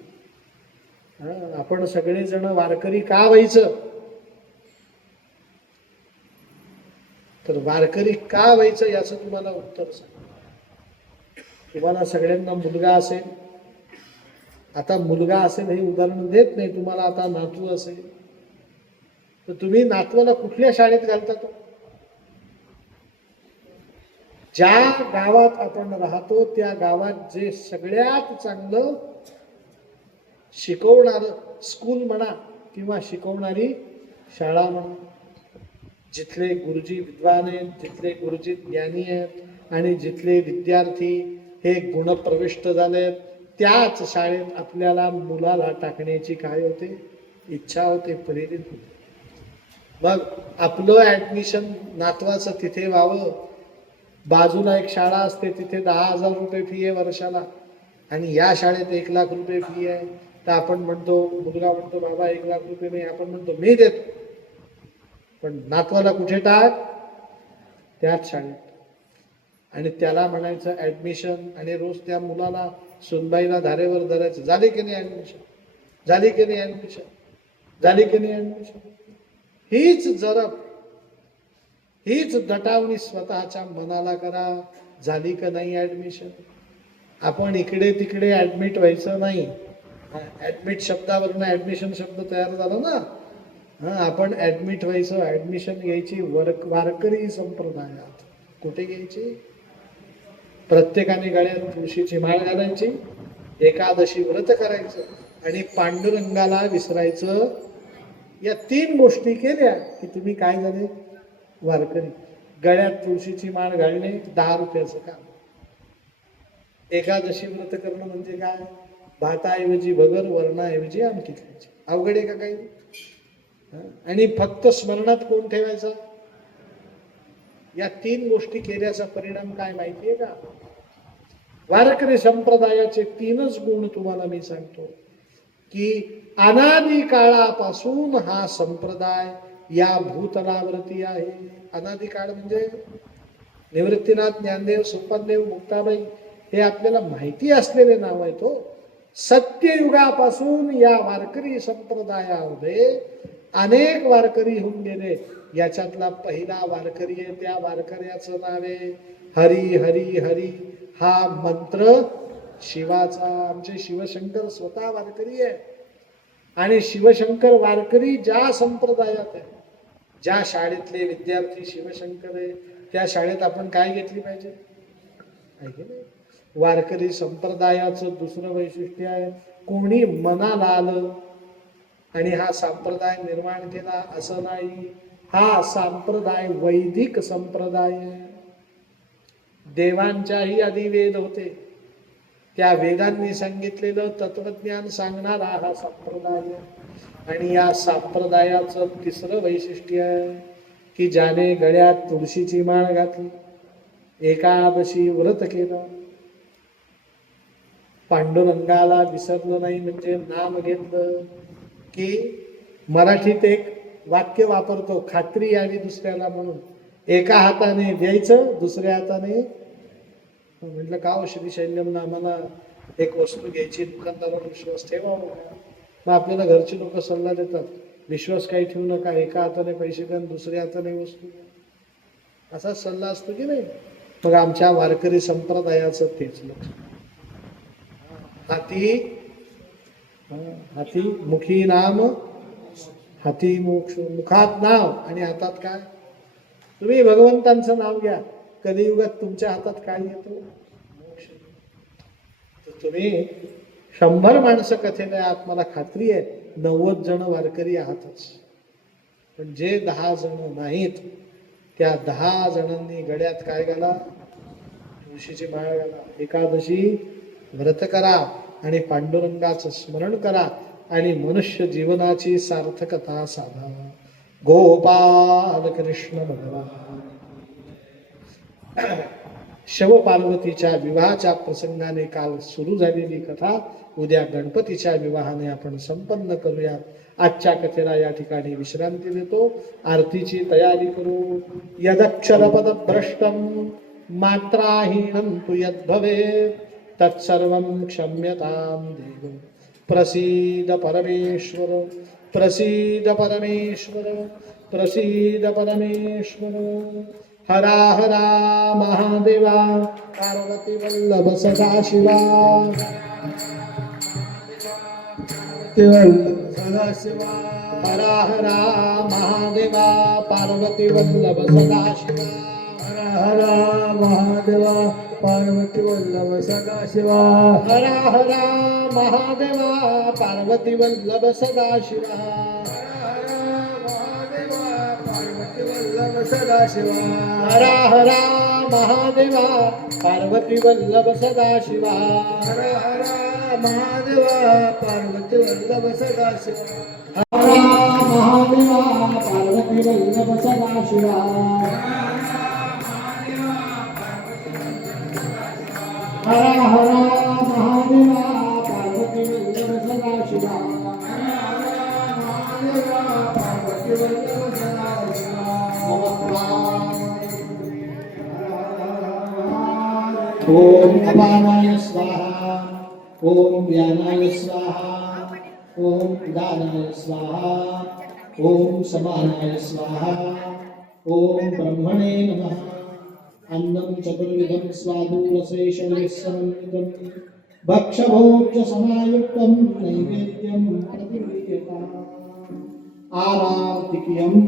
आपण सगळेजण वारकरी का व्हायचं? तर वारकरी का व्हायचं याचं तुम्हाला उत्तर सांग. तुम्हाला सगळ्यांना मुलगा असेल, आता मुलगा असेल हे उदाहरण देत नाही, तुम्हाला आता नातू असेल तर तुम्ही नातवाला कुठल्या शाळेत घालता? तो ज्या गावात आपण राहतो त्या गावात जे सगळ्यात चांगलं शिकवणार स्कूल म्हणा किंवा शिकवणारी शाळा म्हणा, जिथले गुरुजी विद्वान आहेत, जिथले गुरुजी ज्ञानी आहेत आणि जिथले विद्यार्थी हे गुणप्रविष्ट झाले, त्याच शाळेत आपल्याला मुलाला टाकण्याची काय होते? इच्छा होते, प्रेरित होते. मग आपलं ऍडमिशन नातवाचं तिथे व्हावं, बाजूला एक शाळा असते तिथे 10,000 रुपये फी आहे वर्षाला आणि या शाळेत 1,00,000 रुपये फी आहे, तर आपण म्हणतो, मुलगा म्हणतो बाबा 1,00,000 रुपये नाही, आपण म्हणतो मी देतो, पण नातवाला कुठे टाक? त्याच शाळेत. आणि त्याला म्हणायचं ऍडमिशन, आणि रोज त्या मुलाला सुनबाईला धारेवर धरायचं, झाली की नाही ऍडमिशन, झाली की नाही ऍडमिशन, झाली की नाही ऍडमिशन. हीच जरब, हीच दटावणी स्वतःच्या मनाला करा, झाली का नाही ऍडमिशन. आपण इकडे तिकडे ऍडमिट व्हायचं नाही. ऍडमिट शब्दावरून ऍडमिशन शब्द तयार झाला ना. आपण ऍडमिट व्हायचं, ऍडमिशन घ्यायची वारकरी संप्रदायात. कुठे घ्यायची? प्रत्येकाने गळ्यात तुळशीची माळ घालायची, एकादशी व्रत करायचं आणि पांडुरंगाला विसरायचं. या 3 गोष्टी केल्या की तुम्ही काय झाले? वारकरी. गळ्यात तुळशीची माळ घालणे 10 रुपयाचं काम. एकादशी व्रत करणं म्हणजे काय? भाताऐवजी भगर, वरणाऐवजी आमटी खायची. अवघड आहे का काही? आणि फक्त स्मरणात कोण ठेवायचं? या 3 गोष्टी केल्याचा परिणाम काय माहितीये का? वारकरी संप्रदायाचे 3च गुण तुम्हाला मी सांगतो की अनादी काळापासून हा संप्रदाय या भूतलावरती आहे. अनादी काळ म्हणजे निवृत्तीनाथ, ज्ञानदेव, सोपानदेव, मुक्ताबाई हे आपल्याला माहिती असलेले नाव आहे. तो सत्ययुगापासून या वारकरी संप्रदायामध्ये अनेक वारकरी होऊन गेले. याच्यातला पहिला वारकरी आहे, त्या वारकऱ्याचं नाव आहे हरी हरी हरी. हा मंत्र शिवाचा. आमचे शिवशंकर स्वतः वारकरी आहे आणि शिवशंकर वारकरी ज्या संप्रदायात आहे, ज्या शाळेतले विद्यार्थी शिवशंकर आहे, त्या शाळेत आपण काय घेतली पाहिजे? वारकरी संप्रदायाचं दुसरं वैशिष्ट्य आहे, कोणी मनाला आलं आणि हा संप्रदाय निर्माण केला असं नाही. हा संप्रदाय वैदिक संप्रदाय आहे. देवांच्याही आधी वेद होते, त्या वेदांनी सांगितलेलं तत्वज्ञान सांगणारा हा संप्रदाय आहे. आणि या संप्रदायाचं तिसरं वैशिष्ट्य आहे की ज्याने गळ्यात तुळशीची माळ घातली, एकादशी व्रत केलं, पांडुरंगाला विसरलं नाही, म्हणजे नाम घेतलं. की मराठीत एक वाक्य वापरतो, खात्री यावी दुसऱ्याला म्हणून. एका हाताने द्यायचं, दुसऱ्या हाताने. म्हटलं का हो श्रीशैल्यम, आम्हाला एक वस्तू घ्यायची, दुकानदारावर विश्वास ठेवा. मग आपल्याला घरचे लोक सल्ला देतात, विश्वास काही ठेवू नका, एका हाताने पैसे द्या, दुसऱ्या हाताने वस्तू द्या. असा सल्ला असतो की नाही? मग आमच्या वारकरी संप्रदायाचं तेच लक्ष. हाती मुखी नाम, हाती मोक्ष. मुखात नाव आणि हातात काय? तुम्ही भगवंतांचं नाव घ्या, कलियुगात तुमच्या हातात काय येतो? मोक्ष. तर तुम्ही 100 माणसं कथेला आहात, मला खात्री आहे 90 जण वारकरी आहातच. पण जे 10 जण नाहीत, त्या 10 जणांनी गळ्यात काय घाला? तुळशीची माळ घाला, एकादशी व्रत करा आणि पांडुरंगाचं स्मरण करा आणि मनुष्य जीवनाची सार्थकता साधा. गोपाल कृष्ण भगवान. शव पार्वतीच्या विवाहाच्या प्रसंगाने काल सुरू झालेली कथा उद्या गणपतीच्या विवाहाने आपण संपन्न करूया. आजच्या कथेला या ठिकाणी विश्रांती देतो. आरतीची तयारी करू. यदक्षरपद भ्रष्टम मात्राहीनं तु यद्भवेत् तत्सर्वं क्षम्यतां देव. प्रसीद परमेश्वर, प्रसीद परमेश्वर, प्रसीद परमेश्वर. हरा हरा महादेवा पार्वती वल्लभ सदाशिवा सदाशिवा हरा हरा महादेवा पार्वती वल्लभ सदाशिवा हरा हरा महादेवा पार्वती वल्लभ सदाशिवा हरा हरा महादेवा पार्वती वल्लभ सदाशिवा सदाशिवा हरा हरा महादेवा पार्वती वल्लभ सदाशिवा हरा हरा महादेवा पार्वती वल्लभ सदाशिवा हरा महादेवा पार्वती वल्लभ सदाशिवा हरा हरा महादेवा पार्वती वल्लभ सदाशिवा हरा हरा महादेवा पार्वती वल्लभ सदाशिवा ओम अपानाय स्वाहा ओम व्यानाय स्वाहा ओम उदानाय स्वाहा ओम समानाय स्वाहा ओम ब्रह्मणे नमः अन्नं चतुर्विधं स्वादुरसैषवैस्समन्वितं भक्षभोज्य समायुक्तं नैवेद्यं प्रतिगृह्यताम् आराधिक्यम्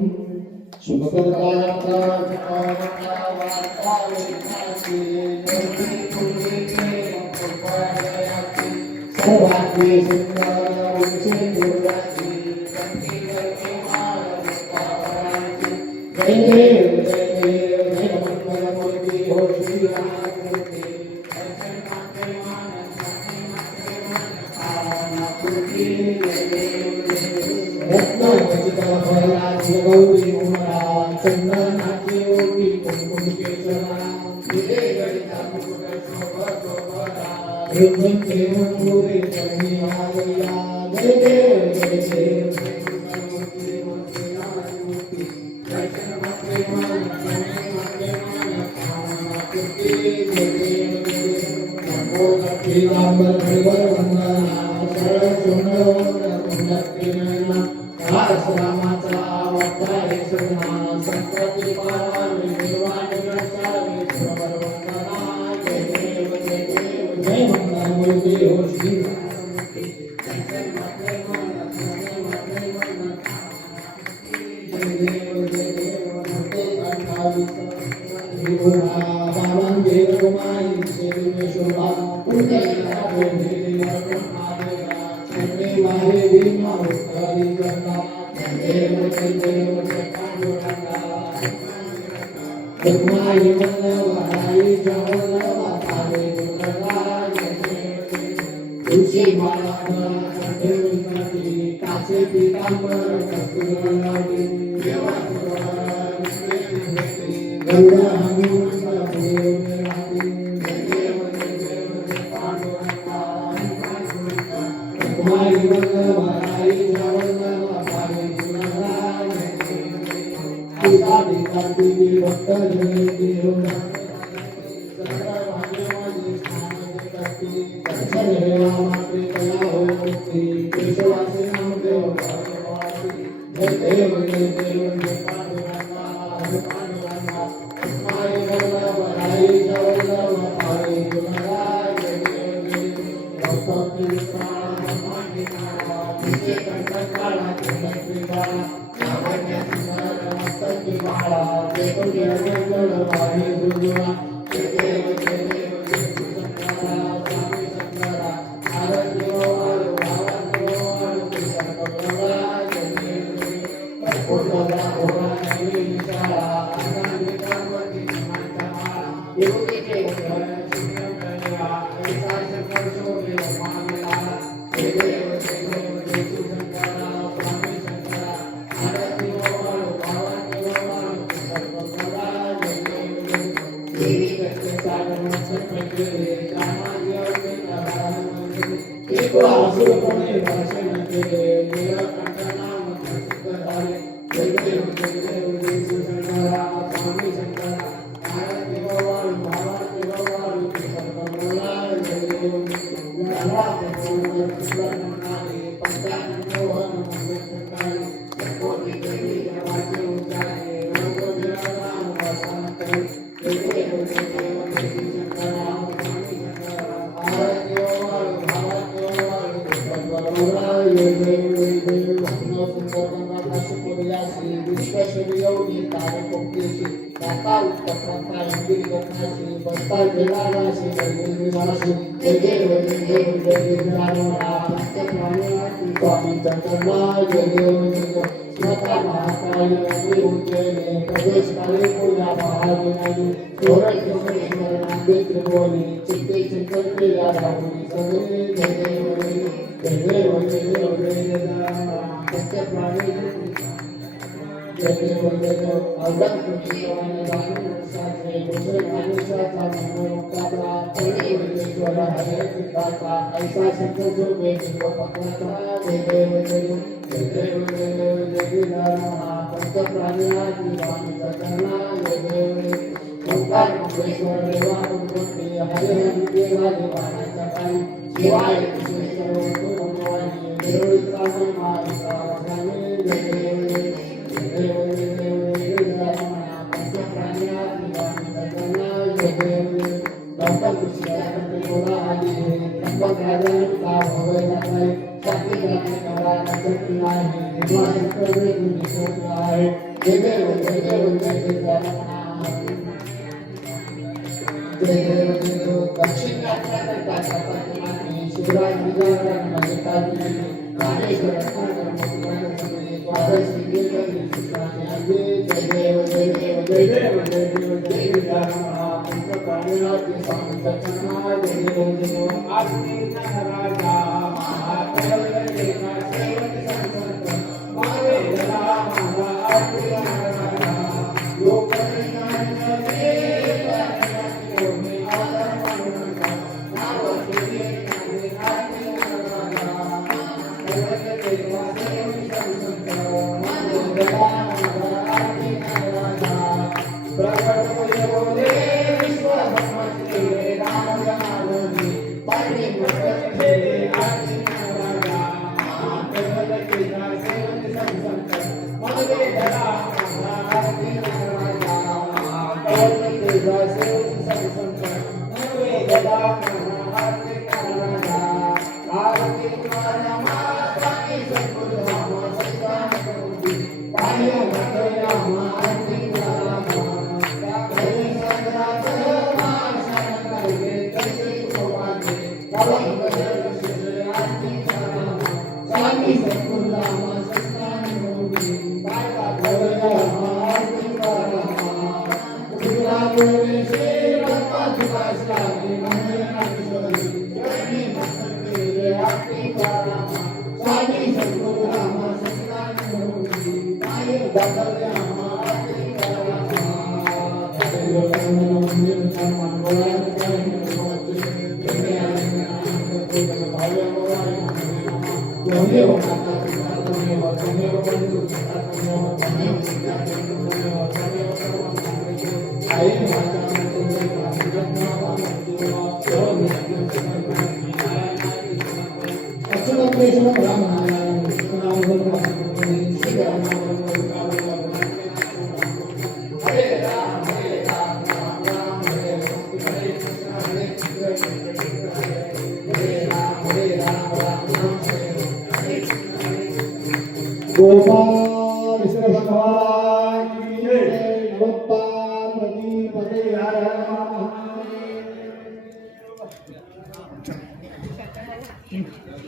गोपाल विष्णु भगवान की जय। नमः पते हर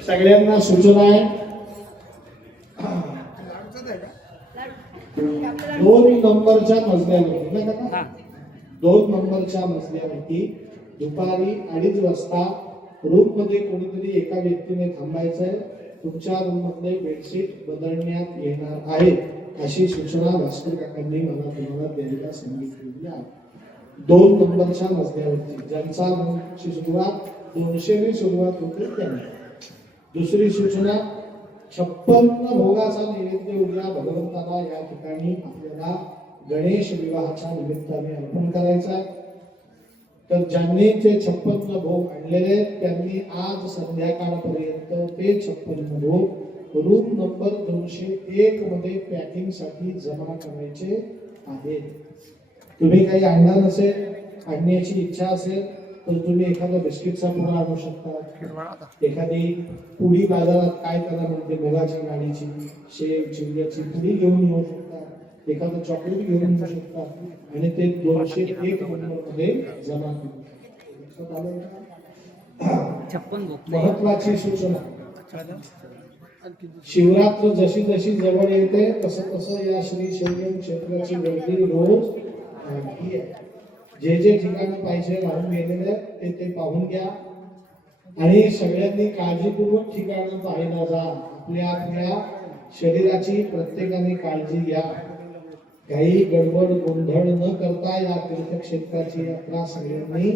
सगळ्यांना सूचना आहे, 2 नंबरच्या मजल्यावरती 2 नंबरच्या मजल्यावरती दुपारी 2:30 वाजता रूम मध्ये कोणीतरी एका व्यक्तीने थांबायचंय। तुमच्या रूम मधले बेडशीट बदलण्यात येणार आहे अशी सूचना भास्कर काकांनी मला तुम्हाला द्यायला सांगितलेली आहे। 2 नंबरच्या मजल्यावरती ज्यांचा रूमची सुरुवात 200 ने सुरुवात होते त्यांनी। दुसरी सूचना 56 भोगाचा नैवेद्य उद्या भगवंताला या ठिकाणी आपल्याला गणेश विवाहाच्या निमित्ताने अर्पण करायचा आहे। तर ज्यांनी ते 56 भोग आणलेले त्यांनी आज संध्याकाळपर्यंत ते 56 भोग रूम नंबर 201 मध्ये पॅकिंग साठी जमा करायचे आहेत। तुम्ही काही आणणार नसेल, आणण्याची इच्छा असेल तर तुम्ही एखादा बिस्किटचा पुडा आणू शकता, एखादी पुडी बाजारात काय त्याला म्हणते मुगाच्या डाळीची, शेव चिवड्याची पुडी घेऊन येऊ शकता, एखादं चॉकलेट घेऊन येऊ शकता आणि ते 201 मध्ये जमा करू. महत्वाची सूचना, शिवरात्र जशी जशी जवळ येते तसं तसं या श्री शैव क्षेत्राची गर्दी रोज वाढती आहे. जे जे ठिकाण पाहिजे राहून गेलेले ते ते पाहून घ्या आणि सगळ्यांनी काळजीपूर्वक ठिकाणं पाहायला जा. आपल्या आपल्या शरीराची प्रत्येकाने काळजी घ्या. काही गडबड गोंधळ न करता या तीर्थक्षेत्राची यात्रा सगळ्यांनी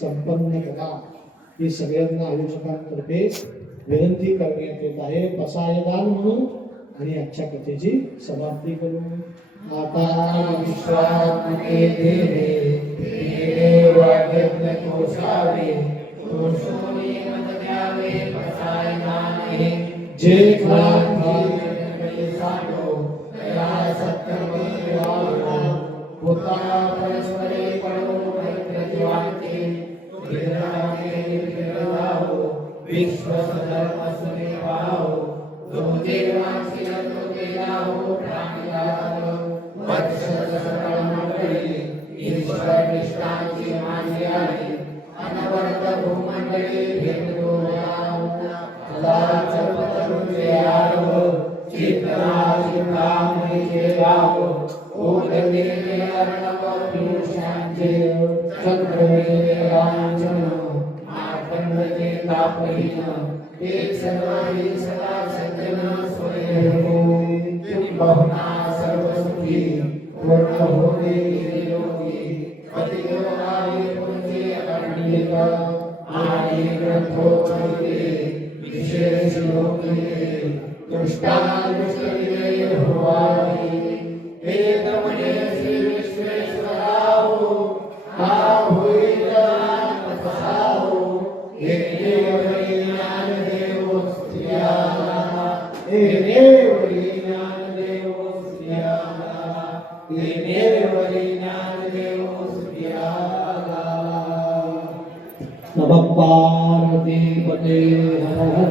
संपन्न करा ही सगळ्यांना आयोजकांतर्फे विनंती करण्यात येत आहे. बसायदान म्हणून आणि आजच्या कथेची समाप्ती करू. आता विश्वात्मके देवे देवे वाग्यज्ञ कोशावे कोशोनी मत द्यावे बसायदाने जे साठो या सत्यमती वावो होता परस्परे पडो मैत्र जीवांते विरहाने विरहावो विश्व धर्म सुने पाहो जो देवांची तो देवाहो प्राणियारो वत्स सरळ मंडळी ईश्वर निष्ठांची मानली आहे अनवर्त भूमंडळी भेटतो यावो सदाच पतरुचे आरो चित्राची कामनी जेवावो ओढले अर्णव पुरुषांचे चंद्रवे रांजन आठंडे तापहीन एक सर्वाही सदा सज्जन स्वयं बहुना सर्व सुखी पूर्ण होणे निरोगी पतियोगाई पुंजी अखंडित आणि ग्रंथोचिते विशेष योगी दुष्टादुष्टविजय भवानी वेदमणे श्री विश्वेश्वराहो हा होईल तपसाहो एक देवरी ज्ञानदेव स्त्रियाला एक देवरी ज्ञानदेव स्त्रियाला एक देवरी ज्ञानदेव स्त्रियाला नमः पार्वती पते हर हर